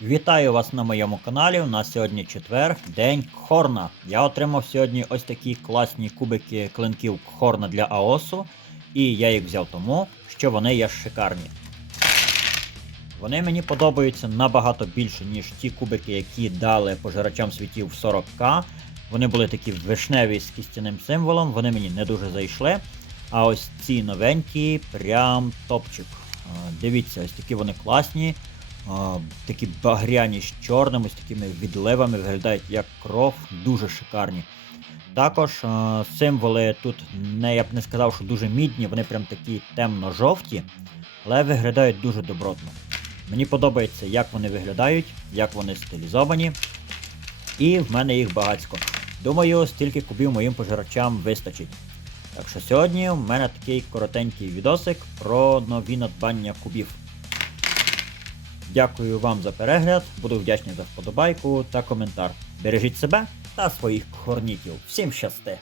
Вітаю вас на моєму каналі. У нас сьогодні четвер, день Кхорна. Я отримав сьогодні ось такі класні кубики клинків Кхорна для Аосу, і я їх взяв тому, що вони є шикарні. Вони мені подобаються набагато більше, ніж ті кубики, які дали пожирачам світів в 40к. Вони були такі вишневі з кістяним символом, вони мені не дуже зайшли. А ось ці новенькі, прям топчик. Дивіться, ось такі вони класні. А, Такі багряні з чорним, ось такими відливами виглядають як кров, дуже шикарні. Також а, символи тут не, я б не сказав, що дуже мідні, вони прям такі темно-жовті, але виглядають дуже добротно. Мені подобається, як вони виглядають, як вони стилізовані. І в мене їх багатько. Думаю, стільки кубів моїм пожирачам вистачить. Так що сьогодні в мене такий коротенький відосик про нові надбання кубів. Дякую вам за перегляд, буду вдячний за вподобайку та коментар. Бережіть себе та своїх хорнітів. Всім щасти!